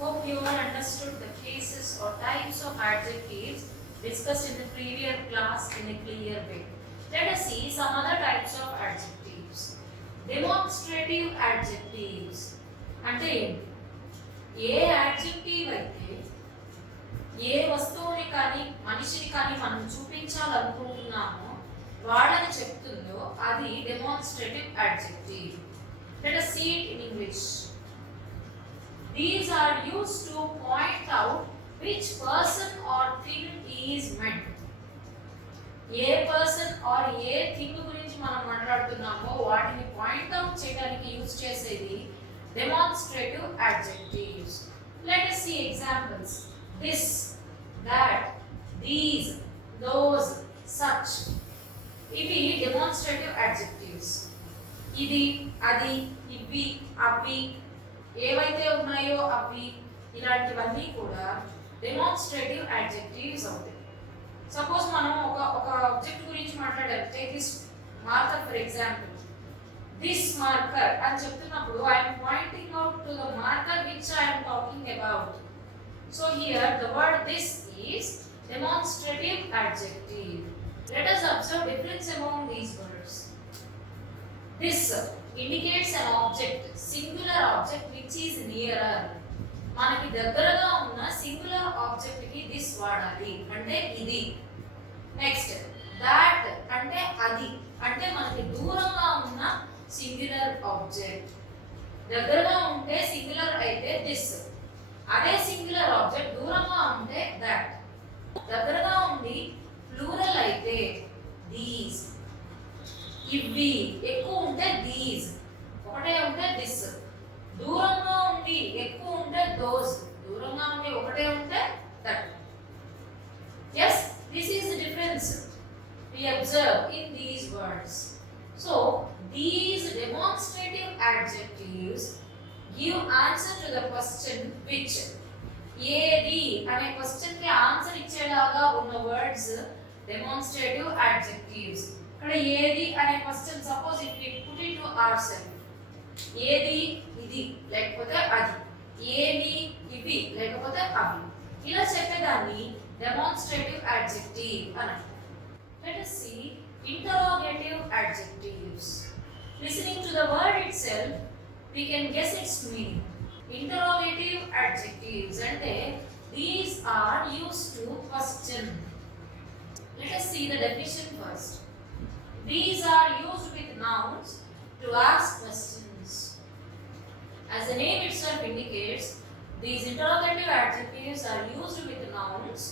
Hope you all understood the cases or types of adjectives discussed in the previous class in a clear way. Let us see some other types of adjectives. Demonstrative adjectives. అంటే ఏంటి? ఏ adjective అయితే ఏ వస్తువుని కానీ మనిషిని కానీ మనం చూపించాలనుకుంటున్నామో వాడని చెప్తుందో అది demonstrative adjective. Let us see it in English. These are used to point out which person or thing is meant. A person are a thing గురించి మనం మాట్లాడుతున్నామో వాటిని పాయింట్ అవుట్ చేయడానికి యూజ్ చేసేది demonstrative adjectives. Let us see examples. This, that, these, those, such. ఇవి demonstrative adjectives. ఇది, అది, ఇవి, అవి ఏవైతే ఉన్నాయో అవి ఇలాంటివన్నీ కూడా డెమాన్స్ట్రేటివ్ అడ్జెక్టివ్స్ అవుతాయి. సపోజ్ మనం ఒక ఆబ్జెక్ట్ గురించి మాట్లాడాం. Take this marker for example. This marker అని చెప్తున్నప్పుడు I'm pointing out to the marker which I'm talking about. So here the word this is demonstrative adjective. Let us observe difference among these words. This indicates an object, singular object which is nearer. మనకి దగ్గరగా ఉన్న singular object కి this వాడాలి అంటే ఇది. Next that అంటే అది, అంటే మనకి దూరంగా ఉన్న సింగులర్ ఆబ్జెక్ట్. దగ్గరగా ఉంటే సింగులర్ అయితే దిస్, అదే సింగులర్ ఆబ్జెక్ట్ దూరంగా ఉంటే దట్. దగ్గరగా ఉండి ప్లూరల్ అయితే దీస్. ఇవి ఎక్కువ ఉంటే దీస్, ఒకటే ఉంటే దిస్. దూరంగా ఉండి ఎక్కువ ఉంటే దోస్, దూరంగా ఉండి ఒకటే ఉంటే that. yes, this is the difference we observe in these words. So these demonstrative adjectives give answer to the question which. ఏది అనే క్వశ్చన్ కి ఆన్సర్ ఇచ్చేలాగా ఉన్న వర్డ్స్ డెమాన్స్ట్రేటివ్ అడ్జెక్టివ్స్. ఇక్కడ ఏది అనే question suppose if we put it to ourselves, ఏది ఇది లేకపోతే అది, ఏవి ఇవి లేకపోతే అవి, ఇలా చెప్పేదాన్ని డెమాన్స్ట్రేటివ్ అడ్జెక్టివ్ అని. Let us see interrogative adjectives. Listening to the word itself, we can guess its meaning. Interrogative adjectives అంటే these are used to question. Let us see the definition first. These are used with nouns to ask questions. As the name itself indicates, these interrogative adjectives are used with nouns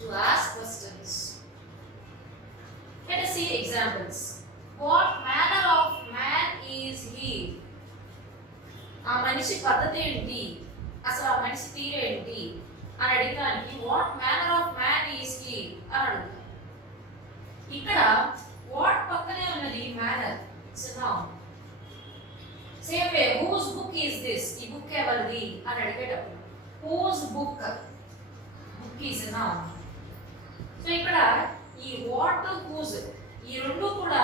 to ask questions. Let us see examples. What manner of man is he? ఆ మనిషి పద్ధతి ఏంటి, అసలు ఆ మనిషి తీరేంటి అని అడిగడానికి what manner of man is he అని అడుగుతాం. ఇక్కడ వాట్ పక్కనే ఉన్నది manner, it's a noun. Same way whose book is this, ఈ బుక్ ఎవరిది అని అడిగేటప్పుడు whose book, book is a noun. So ఇక్కడ ఈ వాట్, హూస్ ఈ రెండు కూడా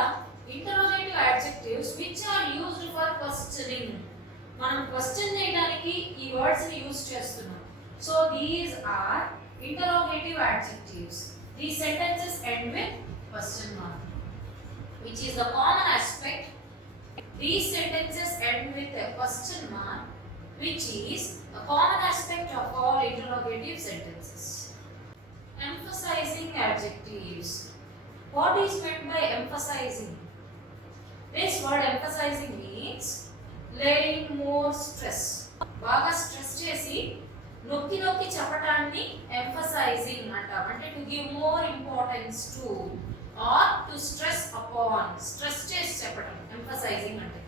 interrogative adjectives which are used for questioning. మనం క్వశ్చన్ చేయడానికి ఈ వర్డ్స్ ని యూజ్ చేస్తున్నాం. So these are interrogative adjectives. These sentences end with question mark, which is the common aspect. These sentences end with a question mark, which is a common aspect of all interrogative sentences. Emphasizing adjectives. What is meant by emphasizing? This word emphasizing means laying more stress. బాగా stress చేసి నొక్కి నొక్కి చెప్పటాన్ని emphasising అంటాం. అంటే to give more importance to or to stress upon, stress చేసి చెప్పడం emphasising అంటే.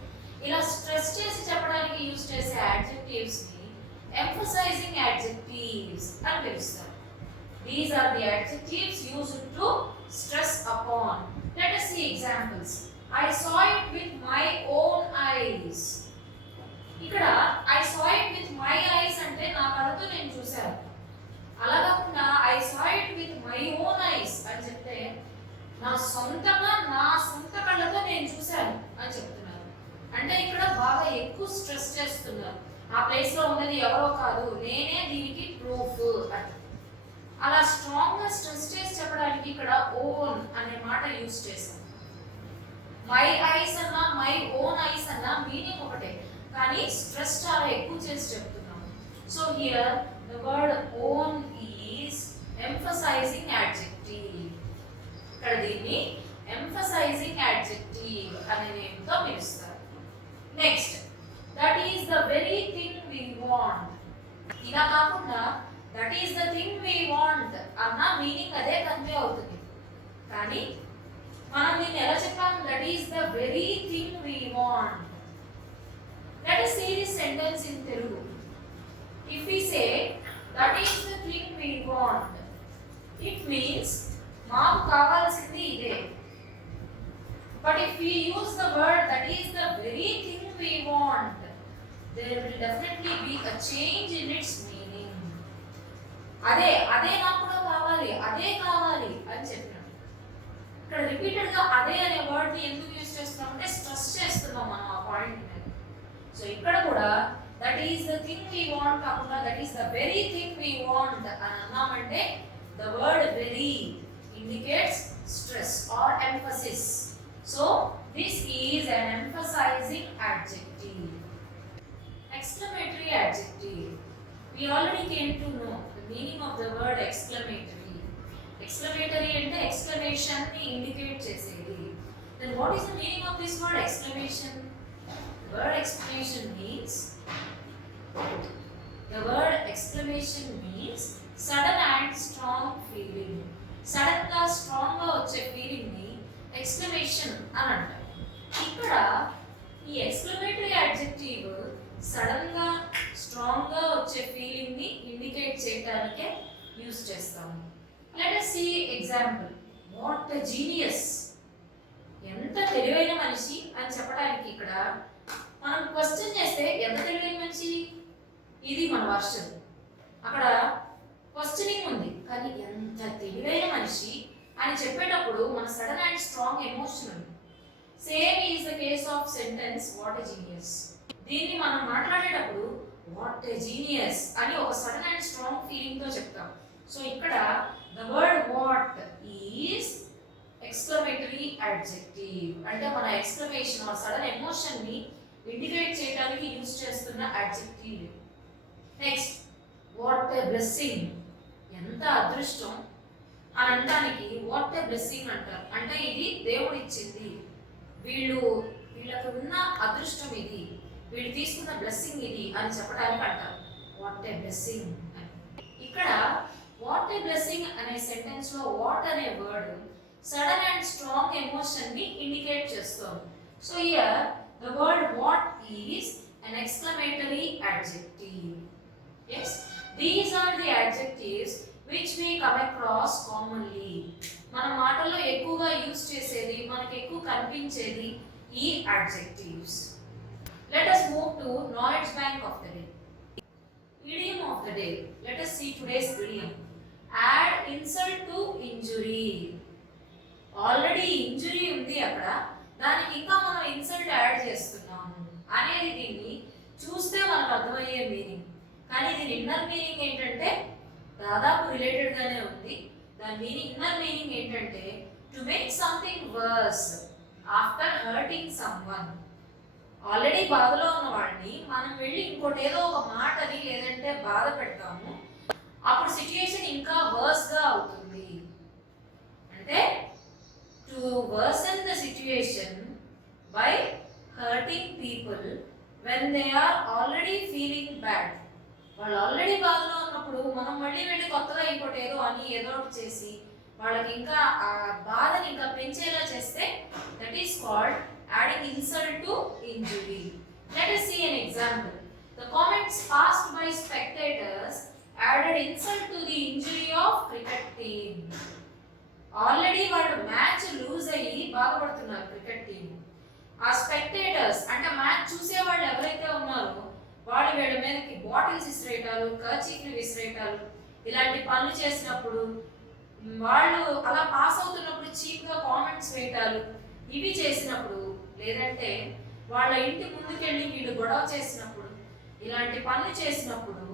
ఇలా స్ట్రెస్ చేసి చెప్పడానికి యూజ్ చేసే adjectives ని emphasizing adjectives అని పిలుస్తారు. These are the adjectives used to stress upon. Let us see examples. I saw it with my own eyes. ఇక్కడ I saw it with my eyes అంటే నా కళ్ళతో నేను చూశాను. అలా కాకుండా I saw it with my own eyes అని చెప్తే నా సొంత కళ్ళతో నేను చూశాను అని చెప్తున్నారు. అంటే ఇక్కడ బాగా ఎక్కువ స్ట్రెస్ చేస్తున్నారు. ఆ ప్లేస్ లో ఉన్నది ఎవరో కాదు, అలా స్ట్రాంగ్ గా స్ట్రెస్ చేసి చెప్పడానికి ఇక్కడ ఓన్ అనే మాట యూజ్ చేసాం. మై ఐస్ అన్నా మై ఓన్ ఐస్ అన్నా మీనింగ్ ఒకటే, కానీ స్ట్రెస్ చాలా ఎక్కువ చేసి చెప్తున్నాము. So here the word own is emphasising adjective. ఇక్కడ దీన్ని ఎంఫసైజింగ్ యాడ్జెక్టివ్ అనే నేమ్తో పిలుస్తారు. Next, that is the very thing we want. ఇలా కాకుండా that is the thing we want అన్న మీనింగ్ అదే కన్వే అవుతుంది, కానీ మనం దీన్ని ఎలా చెప్పాం? That is the very thing we want. Let us see this sentence in Telugu. If we say that is the thing we want, it means మాకు కావాల్సింది ఇదే. But if we use the word that is the very thing we want, there will definitely be a change in its meaning. అదే నాకు కూడా కావాలి, అదే కావాలి అని చెప్పినాం. ఇక్కడ రిపీటెడ్ గా అదే అనే వర్డ్ ని ఎందుకు యూజ్ చేస్తున్నాం అంటే స్ట్రెస్ చేస్తున్నాం మనం ఆ పాయింట్ మీద. సో ఇక్కడ కూడా that is the thing we want కాకుండా that is the very thing we want అని అన్నామంటే the word very indicates stress or emphasis. So this is an emphasizing adjective. Exclamatory adjective. We already came to know the meaning of the word exclamatory. Exclamatory ante exclamation ni indicate chesedi. Then what is the meaning of this word exclamation? The word exclamation means sudden and strong feeling. Sudden గా strong గా వచ్చే feeling ని exclamation అని అంటారు. ఇక్కడ ఈ exclamatory adjective sudden గా strong గా వచ్చే ఫీలింగ్ ని ఇండికేట్ చేయడానికే యూజ్ చేస్తాము. Let us see example. What a genius. ఎంత తెలివైన మనిషి అని చెప్పడానికి ఇక్కడ మనం క్వశ్చన్ చేస్తే ఎంత తెలివైన మనిషి, ఇది మన వర్షన్. అక్కడ క్వశ్చనింగ్ ఉంది, కానీ ఎంత తెలివైన మనిషి అని చెప్పేటప్పుడు మన సడన్ అండ్ స్ట్రాంగ్ ఎమోషన్ ఉంది. Same is the case of sentence what a genius. దీన్ని మనం మాట్లాడేటప్పుడు వాట్ ఎ జీనియస్ అని ఒక సడన్ అండ్ స్ట్రాంగ్ ఫీలింగ్ తో చెప్తాం. సో ఇక్కడ the word what is exclamatory adjective, అంటే మన ఎక్స్క్లమేషన్ ఆర్ సడన్ ఎమోషన్ ని ఇండికేట్ చేయడానికి యూజ్ చేస్తున్న adjective. Next, what a blessing. ఎంత అదృష్టం అని అనడానికి వాట్ ఎ బ్లెస్సింగ్ అంటారు. అంటే ఇది దేవుడు ఇచ్చింది, వీళ్ళకు ఉన్న అదృష్టం ఇది, వీళ్ళు తీసుకున్న బ్లెస్సింగ్ ఇది అని చెప్పడానికి అంటారు వాట్ ఎ బ్లెస్సింగ్ అని. ఇక్కడ వాట్ ఎ బ్లెస్సింగ్ అనే సెంటెన్స్ లో వాట్ అనే word sudden and strong emotion ని ఇండికేట్ చేస్తుంది. So here the word what is an exclamatory adjective. Yes, these are the adjectives which we come across commonly. మన మాటల్లో ఎక్కువగా యూజ్ చేసేది, మనకి ఎక్కువ కనిపించేది ఈ adjectives. Let us move to knowledge bank of the day. Idiom of the day. Let us see today's idiom. Add insult to injury. Already injury ఉంది అక్కడ, దానికి ఇంకా మనం ఇన్సల్ట్ యాడ్ చేస్తున్నాము అనేది దీన్ని చూస్తే మనకు అర్థమయ్యే మీనింగ్. కానీ దీని ఇన్నర్ మీనింగ్ ఏంటంటే దాదాపు రిలేటెడ్ గానే ఉంది. దాని మీనింగ్, ఇన్నర్ మీనింగ్ ఏంటంటే to make something worse after hurting someone. Already బాధలో ఉన్న వాడిని మనం వెళ్ళి ఇంకోటి ఏదో ఒక మాటని లేదంటే బాధ పెడతాము, అప్పుడు సిచ్యుయేషన్ ఇంకా వర్స్ గా అవుతుంది. అంటే to worsen the situation by hurting people when they are already feeling bad. వాళ్ళు ఆల్రెడీ బాధలో ఉన్నప్పుడు మనం మళ్ళీ వెళ్ళి కొత్తగా ఇంకోటి ఏదో అని ఏదో ఒకటి చేసి వాళ్ళకి ఇంకా ఆ బాధని ఇంకా పెంచేలా చేస్తే that is called adding insult to injury. Let us see an example. The comments passed by spectators added insult to the injury of cricket team. Already వాళ్ళు మ్యాచ్ లూజ్ అయ్యి బాధపడుతున్నారు క్రికెట్ టీం. ఆ స్పెక్టేటర్స్ అంటే match చూసే వాళ్ళు ఎవరైతే ఉన్నారో వాళ్ళు వీళ్ళ మీదకి బాటిల్స్ విసిరేయటాలు, కర్చీఫ్లు విసిరేయటాలు, ఇలాంటి పనులు చేసినప్పుడు వాళ్ళు అలా పాస్ అవుతున్నప్పుడు చీప్ గా కామెంట్స్ వేయటాలు, ఇవి చేసినప్పుడు, లేదంటే వాళ్ళ ఇంటి ముందుకెళ్ళి వీళ్ళు గొడవ చేసినప్పుడు, ఇలాంటి పనులు చేసినప్పుడు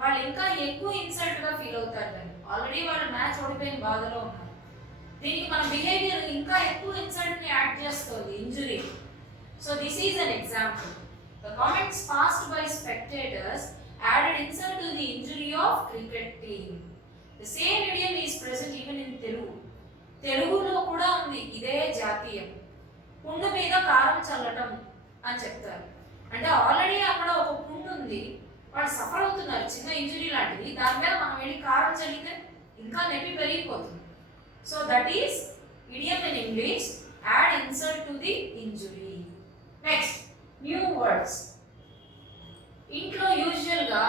వాళ్ళు వాళ్ళు ఇంకా ఎక్కువ ఇన్సల్ట్ గా ఫీల్ అవుతారు దాన్ని. ఆల్రెడీ వాళ్ళు మ్యాచ్ ఓడిపోయిన బాధలో ఉన్నారు. దీనికి మన బిహేవియర్ ఇంకా ఎక్కువ ఇన్సల్ట్ ని యాడ్ చేస్తుంది, injury. So this is an example. The comments passed by spectators added insult to the injury of cricket team. The same idiom is present even in Telugu. తెలుగులో కూడా ఉంది ఇదే జాతీయం. పుండు మీద కారం చల్లటం అని చెప్తారు. అంటే ఆల్రెడీ అక్కడ ఒక పుండు ఉంది, వాళ్ళు సఫర్ అవుతున్నారు, చిన్న ఇంజురీ లాంటిది, దాని మీద మనం వెళ్ళి కారం చల్లితే ఇంకా నొప్పి పెరిగిపోతుంది. So that is idiom in English, add insult to the injury. Next new words. ఇంట్లో యూజువల్గా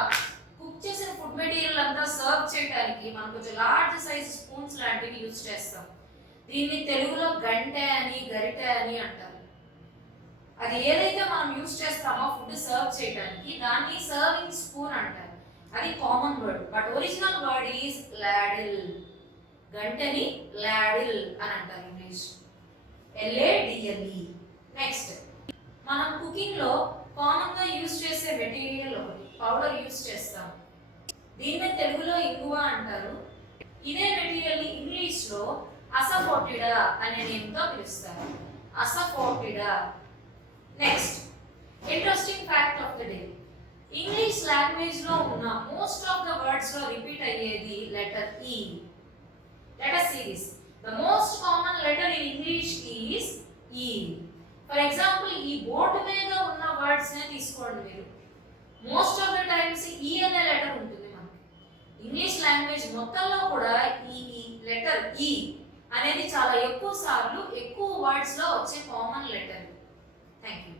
కుక్ చేసిన ఫుడ్ మెటీరియల్ అంతా సర్వ్ చేయడానికి మనం కొంచెం లార్జ్ సైజ్ స్పూన్స్ లాంటివి యూజ్ చేస్తాం. దీన్ని తెలుగులో గంటె అని గరిటె అని అంటారు. అది ఏదైతే మనం యూజ్ చేస్తామో ఫుడ్ సర్వ్ చేయడానికి దాన్ని సర్వింగ్ స్పూన్ అంటారు. అది common word, but original word is ladle. గంటని లాడిల్ అని అంటారు ఇంగ్లీష్, LADLE. నెక్స్ట్ మనం కుకింగ్ లో కామన్ గా యూజ్ చేసే మెటీరియల్ ఒకటి పౌడర్ యూజ్ చేస్తాం. దీన్ని తెలుగులో ఇంగువ అంటారు. ఇదే మెటీరియల్ ని ఇంగ్లీష్ లో అసఫోటిడా అనే నేమ్తో పిలుస్తారు. Asafoetida. Next interesting fact of the day. English language లో ఉన్న మోస్ట్ ఆఫ్ ద వర్డ్స్ లో రిపీట్ అయ్యేది letter E. Let us see this. The most common letter in English is E. For example, ఈ board మీద ఉన్న words నే తీసుకోండి మీరు. Most of the times E అనే లెటర్ ఉంటుంది మనకి. ఇంగ్లీష్ లాంగ్వేజ్ మొత్తంలో కూడా ఈ లెటర్ E అనేది చాలా ఎక్కువ సార్లు ఎక్కువ వర్డ్స్ లో వచ్చే కామన్ లెటర్. Thank you.